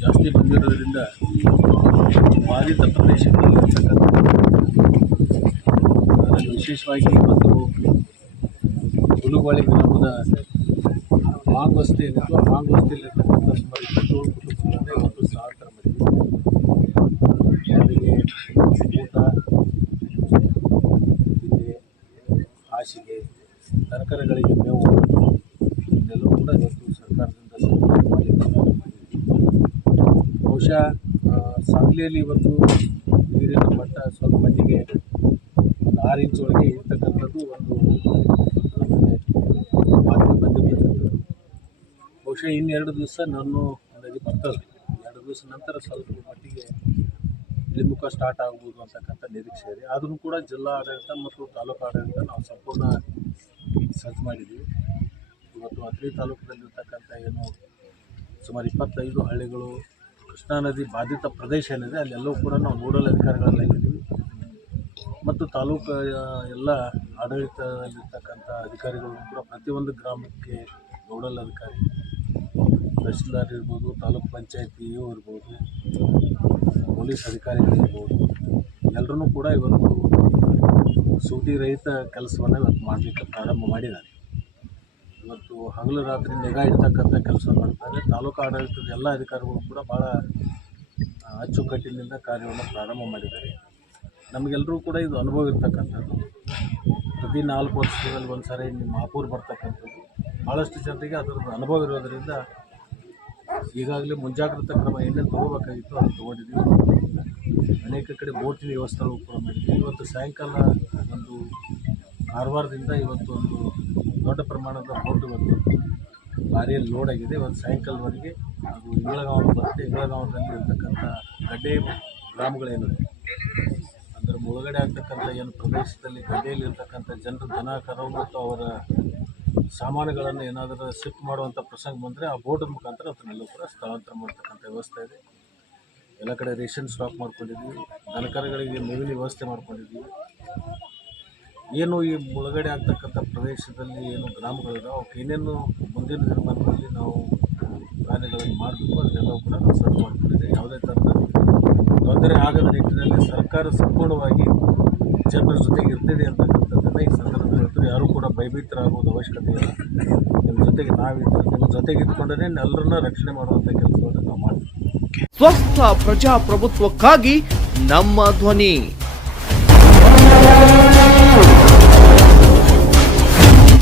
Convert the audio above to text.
ಜಾಸ್ತಿ ಬಂದಿರೋದ್ರಿಂದ ಬಾಧಿತ ಪ್ರದೇಶಗಳಲ್ಲಿರ್ತಕ್ಕಂಥ ಅದರಲ್ಲಿ ವಿಶೇಷವಾಗಿ ಮತ್ತು ಹುಲುಬಾಳಿ ಗ್ರಾಮದ ಮಾಂಗ್ ವಸ್ತಿ ಏನಿತ್ತು ಆ ಮಾಂಗ್ ವಸ್ತಿಯಲ್ಲಿರ್ತಕ್ಕಂಥ ಸುಮಾರು ಇಪ್ಪತ್ತೇಳು ಕುಟುಂಬಗಳನ್ನೇ ಒಂದು ಸಹಕಾರ ಮಾಡಿದ್ವಿ ಹಾಸಿಗೆ, ತರಕಾರಿಗಳಿಗೆ ಮೇವು ಇದೆಲ್ಲವೂ ಕೂಡ ಇವತ್ತು ಸರ್ಕಾರದಿಂದ ಸಹಾಯ ಮಾಡಲಿಕ್ಕೆ ನಾವು ಮಾಡಿದ್ದೀವಿ ಬಹುಶಃ ಸಾಂಗ್ಲಿಯಲ್ಲಿ ಇವತ್ತು ನೀರಿನ ಮಟ್ಟ ಸ್ವಲ್ಪ ಮಟ್ಟಿಗೆ ಒಂದು ಆರು ಇಂಚ್ ಒಳಗೆ ಇರ್ತಕ್ಕಂಥದ್ದು ಒಂದು ಬಾಕಿ ಬಂದಿರ್ತಕ್ಕಂಥದ್ದು. ಬಹುಶಃ ಇನ್ನೆರಡು ದಿವಸ ನಾನು ನದಿ ಬರ್ತದೆ ಎರಡು ದಿವಸ ನಂತರ ಸ್ವಲ್ಪ ಮಟ್ಟಿಗೆ ಇಳಿಮುಖ ಸ್ಟಾರ್ಟ್ ಆಗ್ಬೋದು ಅಂತಕ್ಕಂಥ ನಿರೀಕ್ಷೆ ಇದೆ. ಆದರೂ ಕೂಡ ಜಿಲ್ಲಾ ಆಡಳಿತ ಮತ್ತು ತಾಲೂಕು ಆಡಳಿತ ನಾವು ಸಂಪೂರ್ಣ ಸಜ್ಜು ಮಾಡಿದ್ದೀವಿ ಇವತ್ತು ಅತ್ರಿ ತಾಲೂಕಿನಲ್ಲಿರ್ತಕ್ಕಂಥ ಏನು ಸುಮಾರು ಇಪ್ಪತ್ತೈದು ಹಳ್ಳಿಗಳು ಕೃಷ್ಣಾ ನದಿ ಬಾಧಿತ ಪ್ರದೇಶ ಏನಿದೆ ಅಲ್ಲೆಲ್ಲವೂ ಕೂಡ ನಾವು ನೋಡಲ್ ಅಧಿಕಾರಿಗಳನ್ನಾಗಿದ್ದೀವಿ ಮತ್ತು ತಾಲೂಕು ಎಲ್ಲ ಆಡಳಿತದಲ್ಲಿರ್ತಕ್ಕಂಥ ಅಧಿಕಾರಿಗಳು ಕೂಡ ಪ್ರತಿಯೊಂದು ಗ್ರಾಮಕ್ಕೆ ನೋಡಲ್ ಅಧಿಕಾರಿ, ತಹಶೀಲ್ದಾರ್ ಇರ್ಬೋದು, ತಾಲೂಕ್ ಪಂಚಾಯತಿ ಇರ್ಬೋದು, ಪೊಲೀಸ್ ಅಧಿಕಾರಿಗಳಿರ್ಬೋದು ಎಲ್ಲರೂ ಕೂಡ ಇವತ್ತು ಸೂಟಿ ರಹಿತ ಕೆಲಸವನ್ನು ಇವತ್ತು ಮಾಡಲಿಕ್ಕೆ ಪ್ರಾರಂಭ ಮಾಡಿದ್ದಾರೆ. ಇವತ್ತು ಹಗಲು ರಾತ್ರಿ ನಿಗಾ ಇಡ್ತಕ್ಕಂಥ ಕೆಲಸ ಮಾಡ್ತಾರೆ. ತಾಲೂಕು ಆಡಳಿತದ ಎಲ್ಲ ಅಧಿಕಾರಿಗಳು ಕೂಡ ಭಾಳ ಅಚ್ಚುಕಟ್ಟಿನಿಂದ ಕಾರ್ಯವನ್ನು ಪ್ರಾರಂಭ ಮಾಡಿದ್ದಾರೆ. ನಮಗೆಲ್ಲರೂ ಕೂಡ ಇದು ಅನುಭವ ಇರ್ತಕ್ಕಂಥದ್ದು. ಪ್ರತಿ ನಾಲ್ಕು ವರ್ಷದಲ್ಲಿ ಒಂದು ಸಾರಿ ನಿಮ್ಮ ಮಹಾಪೂರ್ ಬರ್ತಕ್ಕಂಥದ್ದು. ಭಾಳಷ್ಟು ಜನರಿಗೆ ಅದರದ್ದು ಅನುಭವ ಇರೋದರಿಂದ ಈಗಾಗಲೇ ಮುಂಜಾಗ್ರತಾ ಕ್ರಮ ಏನೇನು ತೊಗೋಬೇಕಾಗಿತ್ತು ಅದನ್ನು ತೊಗೊಂಡಿದ್ದೀವಿ. ಅನೇಕ ಕಡೆ ಬೋಟಿನ ವ್ಯವಸ್ಥೆಗಳು ಕೂಡ ಮಾಡಿದ್ದೀವಿ. ಇವತ್ತು ಸಾಯಂಕಾಲ ಒಂದು ಕಾರವಾರದಿಂದ ಇವತ್ತು ಒಂದು ದೊಡ್ಡ ಪ್ರಮಾಣದ ಬೋಟ್ ಬಂದು ಭಾರಿ ಲೋಡ್ ಆಗಿದೆ. ಇವತ್ತು ಸಾಯಂಕಾಲವರೆಗೆ ಅದು ಇಂಗಳಗಾಂವ ಬರುತ್ತೆ. ಇಂಗಳಗಾಂವದಲ್ಲಿ ಇರ್ತಕ್ಕಂಥ ಗಡ್ಡೆ ಗ್ರಾಮಗಳೇನಿದೆ ಅಂದರೆ ಮುಳುಗಡೆ ಆಗ್ತಕ್ಕಂಥ ಏನು ಪ್ರದೇಶದಲ್ಲಿ ಗಡ್ಡೆಯಲ್ಲಿ ಇರ್ತಕ್ಕಂಥ ಜನರು ದನ, ಕರು ಮತ್ತು ಅವರ ಸಾಮಾನುಗಳನ್ನು ಏನಾದರೂ ಶಿಫ್ಟ್ ಮಾಡುವಂಥ ಪ್ರಸಂಗ ಬಂದರೆ ಆ ಬೋಟ್ ಮುಖಾಂತರ ಅದನ್ನೆಲ್ಲೂ ಕೂಡ ಸ್ಥಳಾಂತರ ಮಾಡ್ತಕ್ಕಂಥ ವ್ಯವಸ್ಥೆ ಇದೆ. ಎಲ್ಲ ಕಡೆ ರೇಷನ್ ಸ್ಟಾಕ್ ಮಾಡ್ಕೊಂಡಿದ್ದೀವಿ ದನಕರಗಳಿಗೆ ಮೇವಿನ ವ್ಯವಸ್ಥೆ ಮಾಡ್ಕೊಂಡಿದ್ದೀವಿ ಏನು ಈ ಮುಳುಗಡೆ ಆಗ್ತಕ್ಕಂಥ ಪ್ರದೇಶದಲ್ಲಿ ಏನು ಗ್ರಾಮಗಳಿದಾವೆ ಅವಕ್ಕೆ ಏನೇನು ಮುಂದಿನ ದಿನಮಾನಗಳಲ್ಲಿ ನಾವು ಕಾರ್ಯಗಳನ್ನು ಮಾಡಬೇಕು ಅದನ್ನೆಲ್ಲವೂ ಕೂಡ ನಾವು ಮಾಡ್ಕೊಂಡಿದ್ದೀವಿ. ಯಾವುದೇ ಥರದ ತೊಂದರೆ ಆಗದ ನಿಟ್ಟಿನಲ್ಲಿ ಸರ್ಕಾರ ಸಂಪೂರ್ಣವಾಗಿ ಜನರ ಜೊತೆಗೆ ಇರ್ತಿದೆ ಅಂತಕ್ಕಂಥದ್ದನ್ನು ಈ ಸಂದರ್ಭದಲ್ಲಿ ಹೇಳ್ತಾರೆ. ಯಾರೂ ಕೂಡ ಭಯಭೀತರಾಗುವುದು ಅವಶ್ಯಕತೆ ಇಲ್ಲ. ನಿಮ್ಮ ಜೊತೆಗೆ ನಾವಿದ್ದೀವಿ ನಿಮ್ಮ ಜೊತೆಗೆ ಇದ್ಕೊಂಡೇ ಎಲ್ಲರನ್ನ ರಕ್ಷಣೆ ಮಾಡುವಂಥ ಕೆಲಸವನ್ನು ನಾವು ಮಾಡ್ತೀವಿ. ಸ್ವಸ್ಥ ಪ್ರಜಾಪ್ರಭುತ್ವಕ್ಕಾಗಿ ನಮ್ಮ ಧ್ವನಿ.